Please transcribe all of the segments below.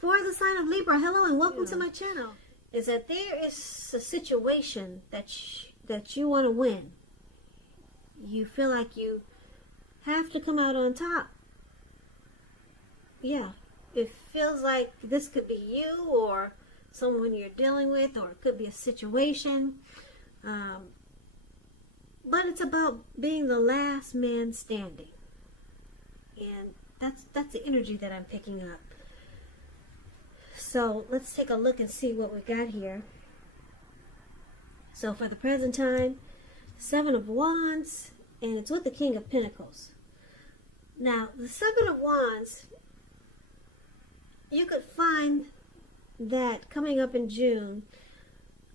For the sign of Libra, hello and welcome to my channel. Is that there is a situation that you want to win. You feel like you have to come out on top. Yeah, it feels like this could be you or someone you're dealing with, or it could be a situation. But it's about being the last man standing. And that's the energy that I'm picking up. So let's take a look and see what we got here. So for the present time, 7 of Wands, and it's with the King of Pentacles. Now, the 7 of Wands, you could find that coming up in June,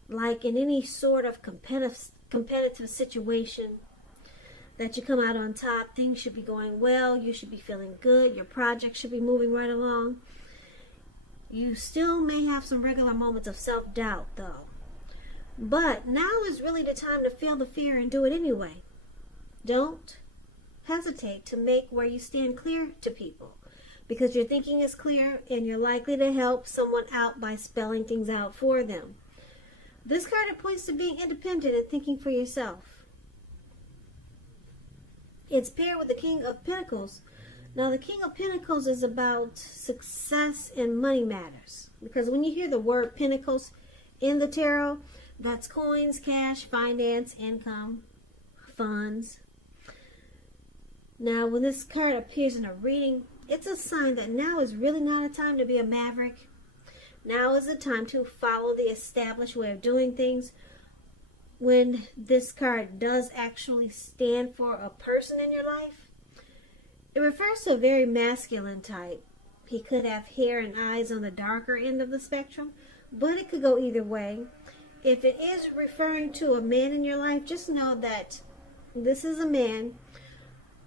like in any sort of competitive situation, that you come out on top. Things should be going well. You should be feeling good. Your project should be moving right along. You still may have some regular moments of self-doubt, though. But now is really the time to feel the fear and do it anyway. Don't hesitate to make where you stand clear to people, because your thinking is clear and you're likely to help someone out by spelling things out for them. This card points to being independent and thinking for yourself. It's paired with the King of Pentacles. Now, the King of Pentacles is about success in money matters. Because when you hear the word Pentacles in the tarot, that's coins, cash, finance, income, funds. Now, when this card appears in a reading, it's a sign that now is really not a time to be a maverick. Now is the time to follow the established way of doing things. When this card does actually stand for a person in your life, it refers to a very masculine type. He could have hair and eyes on the darker end of the spectrum, but it could go either way. If it is referring to a man in your life, just know that this is a man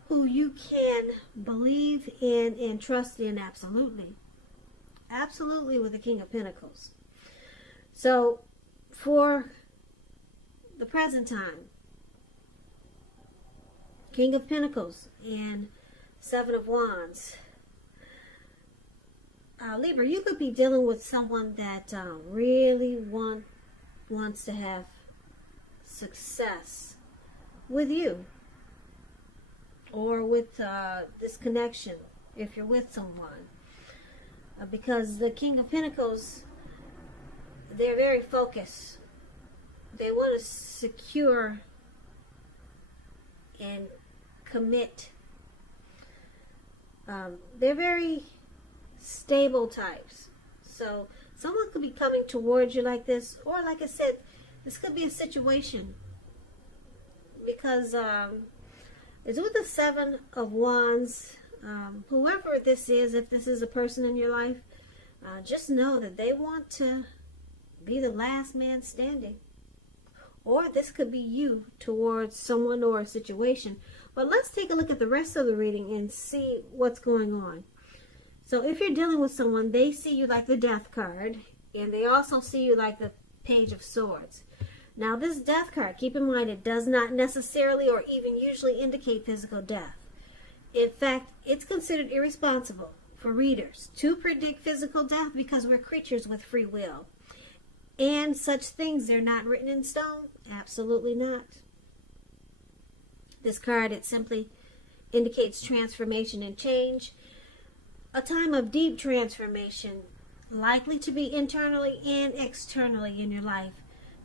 who you can believe in and trust in absolutely. Absolutely, with the King of Pentacles. So, for the present time, King of Pentacles and 7 of Wands. Libra, you could be dealing with someone that really wants to have success with you, or with this connection if you're with someone. Because the King of Pentacles, they're very focused. They want to secure and commit. They're very stable types. So someone could be coming towards you like this, or like I said, this could be a situation, because it's with the 7 of Wands. Whoever this is, if this is a person in your life, just know that they want to be the last man standing. Or this could be you towards someone or a situation. But let's take a look at the rest of the reading and see what's going on. So if you're dealing with someone, they see you like the Death card, and they also see you like the Page of Swords. Now, this Death card, keep in mind, it does not necessarily or even usually indicate physical death. In fact, it's considered irresponsible for readers to predict physical death, because we're creatures with free will. And such things, they're not written in stone. Absolutely not. This card, it simply indicates transformation and change. A time of deep transformation, likely to be internally and externally in your life.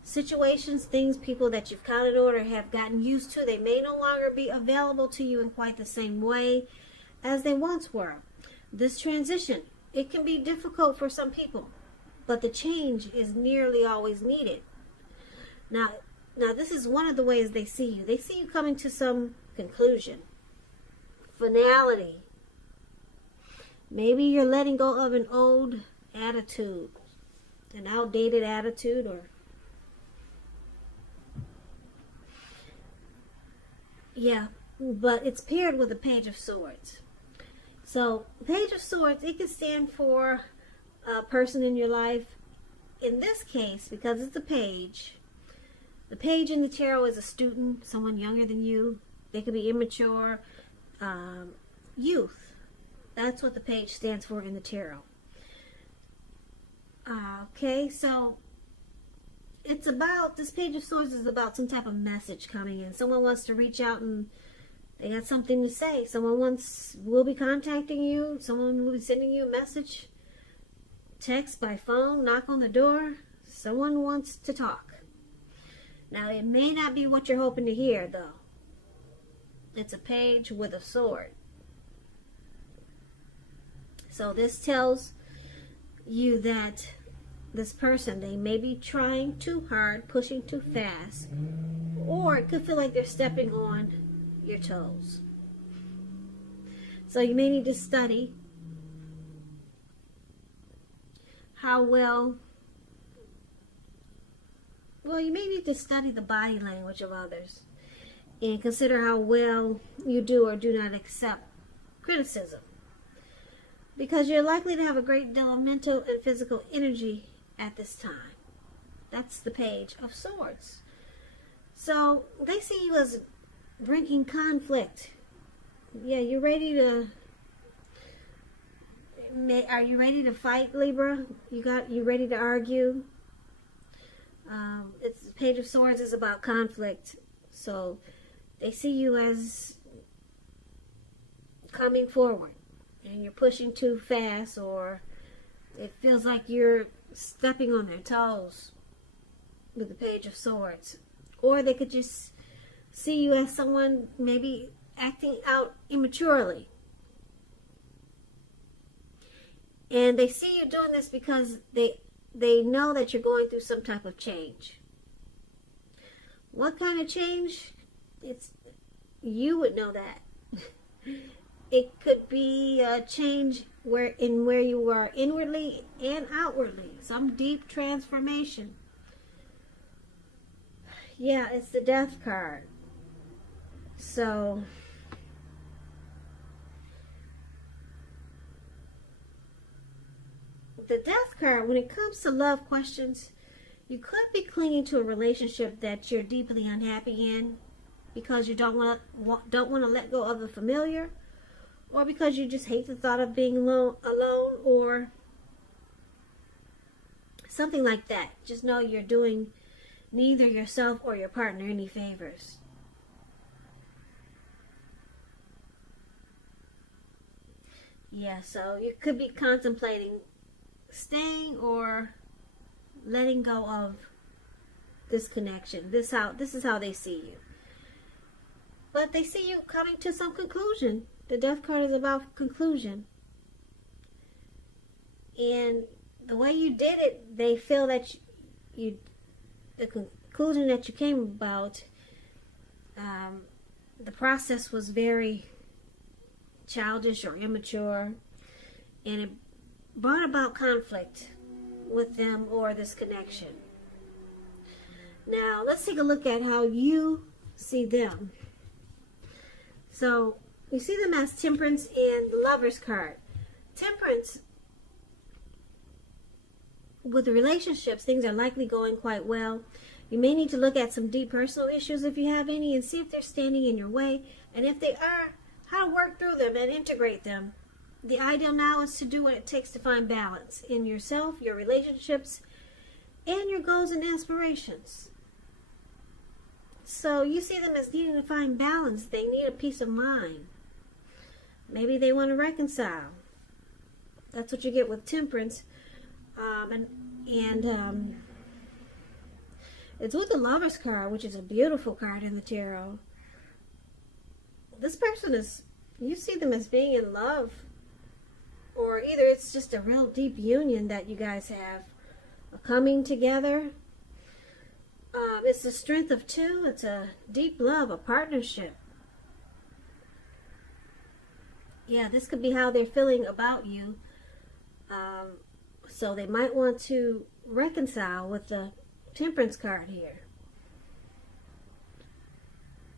Situations, things, people that you've counted on or have gotten used to, they may no longer be available to you in quite the same way as they once were. This transition, it can be difficult for some people, but the change is nearly always needed. Now this is one of the ways they see you. They see you coming to some conclusion, finality. Maybe you're letting go of an old attitude, an outdated attitude, or yeah, but it's paired with the Page of Swords. So, Page of Swords, it can stand for a person in your life. In this case, because it's a page, the page in the tarot is a student, someone younger than you. They could be immature, youth. That's what the page stands for in the tarot. Okay, so it's about, this Page of Swords is about some type of message coming in. Someone wants to reach out and they got something to say. Someone will be contacting you. Someone will be sending you a message, text, by phone, knock on the door. Someone wants to talk. Now, it may not be what you're hoping to hear, though. It's a page with a sword. So this tells you that this person, they may be trying too hard, pushing too fast, or it could feel like they're stepping on your toes. So you may need to study how well you may need to study the body language of others and consider how well you do or do not accept criticism, because you're likely to have a great deal of mental and physical energy at this time. That's the Page of Swords. So they see you as bringing conflict. Yeah, you're ready to. Are you ready to fight, Libra? You ready to argue? It's the Page of Swords is about conflict. So they see you as coming forward, and you're pushing too fast, or it feels like you're stepping on their toes with the Page of Swords. Or they could just see you as someone maybe acting out immaturely. And they see you doing this because they know that you're going through some type of change. What kind of change? You would know that. It could be a change where you are inwardly and outwardly. Some deep transformation. Yeah, it's the Death card. So the Death card, when it comes to love questions, you could be clinging to a relationship that you're deeply unhappy in because you don't want to let go of the familiar, or because you just hate the thought of being alone, or something like that. Just know you're doing neither yourself or your partner any favors. Yeah, so you could be contemplating staying or letting go of this connection. This is how they see you. But they see you coming to some conclusion. The Death card is about conclusion. And the way you did it, they feel that the conclusion that you came about, the process was very childish or immature, and it brought about conflict with them or this connection. Now, let's take a look at how you see them. So, we see them as Temperance and the Lovers card. Temperance, with the relationships, things are likely going quite well. You may need to look at some deep personal issues if you have any, and see if they're standing in your way, and if they are, how to work through them and integrate them. The ideal now is to do what it takes to find balance in yourself, your relationships, and your goals and aspirations. So you see them as needing to find balance. They need a peace of mind. Maybe they want to reconcile. That's what you get with Temperance. It's with the Lovers card, which is a beautiful card in the tarot. This person you see them as being in love, or either it's just a real deep union that you guys have, a coming together. It's the Strength of Two. It's a deep love, a partnership. Yeah, this could be how they're feeling about you. So they might want to reconcile with the Temperance card here.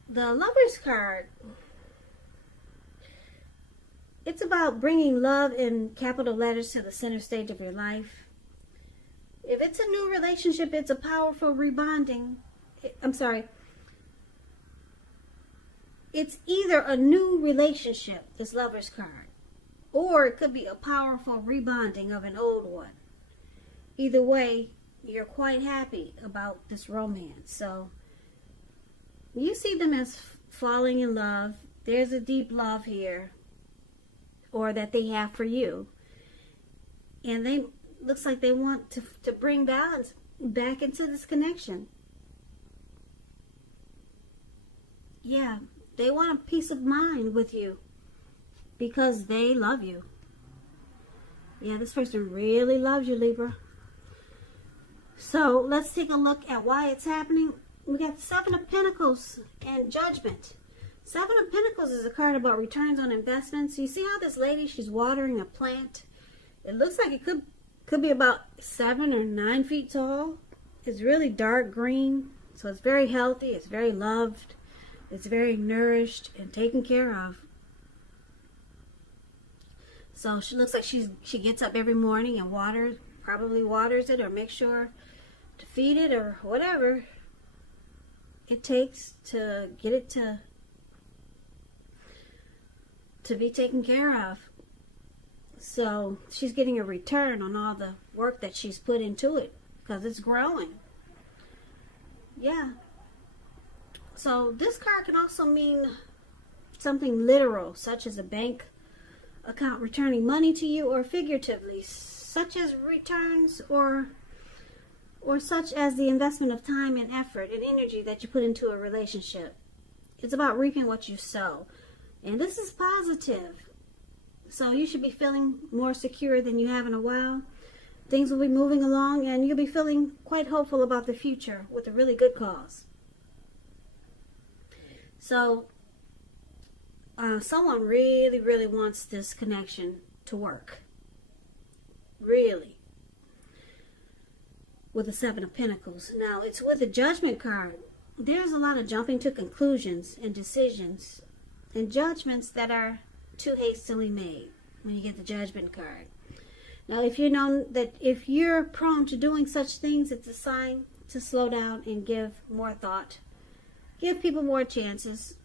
The Lovers card, it's about bringing love in capital letters to the center stage of your life. If it's a new relationship, it's a powerful rebonding. It's either a new relationship, this Lovers card, or it could be a powerful rebonding of an old one. either way, you're quite happy about this romance. So you see them as falling in love. There's a deep love here, or that they have for you. And they looks like they want to bring balance back into this connection. Yeah, they want a peace of mind with you because they love you. Yeah, this person really loves you, Libra. So let's take a look at why it's happening. We got the Seven of Pentacles and Judgment. Seven of Pentacles is a card about returns on investments. You see how this lady, she's watering a plant? It looks like it could be about 7 or 9 feet tall. It's really dark green, so it's very healthy. It's very loved. It's very nourished and taken care of. So she looks like she gets up every morning and probably waters it or makes sure to feed it or whatever it takes to get it to be taken care of. So she's getting a return on all the work that she's put into it because it's growing. Yeah. So this card can also mean something literal, such as a bank account returning money to you, or figuratively, such as returns or such as the investment of time and effort and energy that you put into a relationship. It's about reaping what you sow. And this is positive. So you should be feeling more secure than you have in a while. Things will be moving along and you'll be feeling quite hopeful about the future with a really good cause. So someone really, really wants this connection to work. Really. With the Seven of Pentacles. Now, it's with the Judgment card. There's a lot of jumping to conclusions and decisions and judgments that are too hastily made when you get the Judgment card. Now, if you know that if you're prone to doing such things, it's a sign to slow down and give more thought. Give people more chances.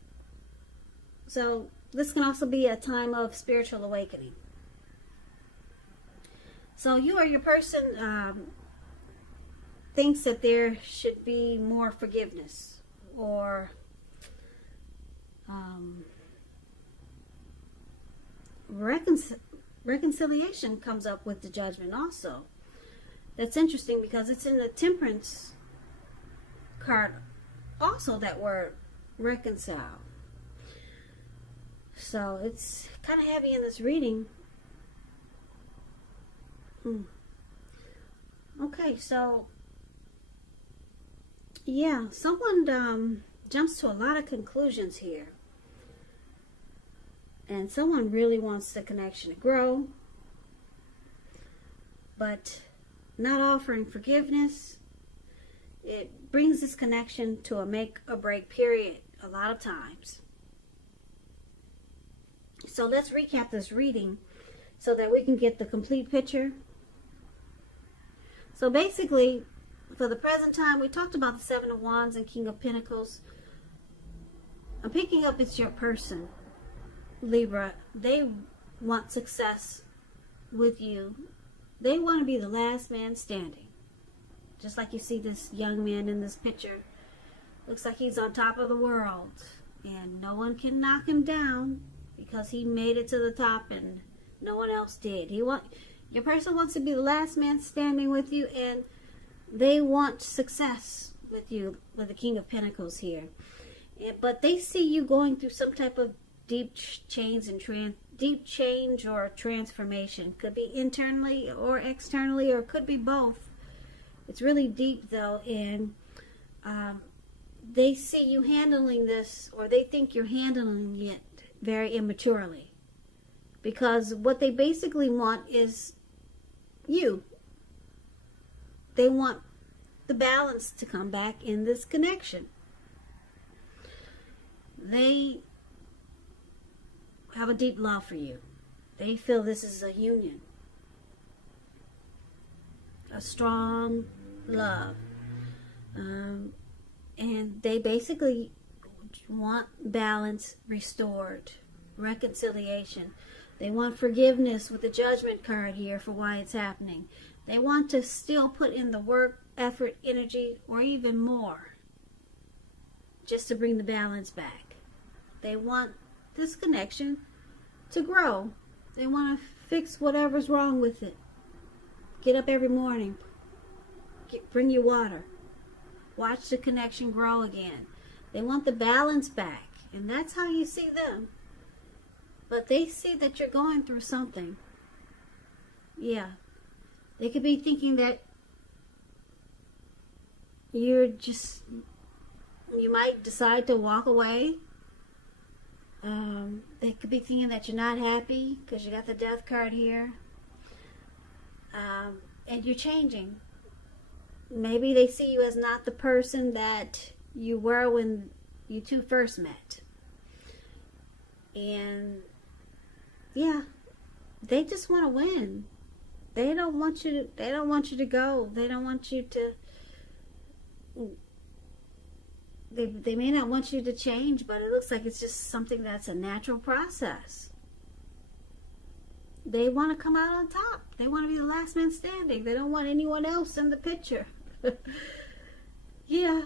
So this can also be a time of spiritual awakening. So you or your person thinks that there should be more forgiveness or reconciliation comes up with the Judgment also. That's interesting because it's in the Temperance card also, that word reconcile. So it's kind of heavy in this reading. Okay, so yeah, someone jumps to a lot of conclusions here. And someone really wants the connection to grow, but not offering forgiveness. It brings this connection to a make or break period a lot of times. So let's recap this reading so that we can get the complete picture. So basically, for the present time, we talked about the Seven of Wands and King of Pentacles. I'm picking up it's your person, Libra. They want success with you. They want to be the last man standing. Just like you see this young man in this picture. Looks like he's on top of the world. And no one can knock him down because he made it to the top and no one else did. Your person wants to be the last man standing with you, and they want success with you, with the King of Pentacles here. But they see you going through some type of deep change or transformation. Could be internally or externally, or could be both. It's really deep though, and they see you handling this, or they think you're handling it very immaturely. Because what they basically want is you. They want the balance to come back in this connection. They have a deep love for you. They feel this is a union. A strong love. And they basically want balance restored. Reconciliation. They want forgiveness with the Judgment card here for why it's happening. They want to still put in the work, effort, energy, or even more, just to bring the balance back. They want this connection to grow. They want to fix whatever's wrong with it. Get up every morning. Bring you water. Watch the connection grow again. They want the balance back. And that's how you see them. But they see that you're going through something. Yeah. They could be thinking that you might decide to walk away. They could be thinking that you're not happy because you got the death card here. And you're changing. Maybe they see you as not the person that you were when you two first met. And yeah, they just want to win. They don't want you to go. They don't want you to they may not want you to change, but it looks like it's just something that's a natural process. They want to come out on top. They want to be the last man standing. They don't want anyone else in the picture. Yeah.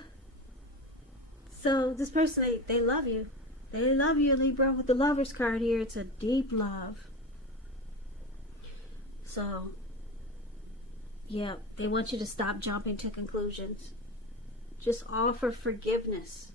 So this person, they love you. They love you, Libra. With the Lover's card here, it's a deep love. So, yeah, they want you to stop jumping to conclusions. Just offer forgiveness.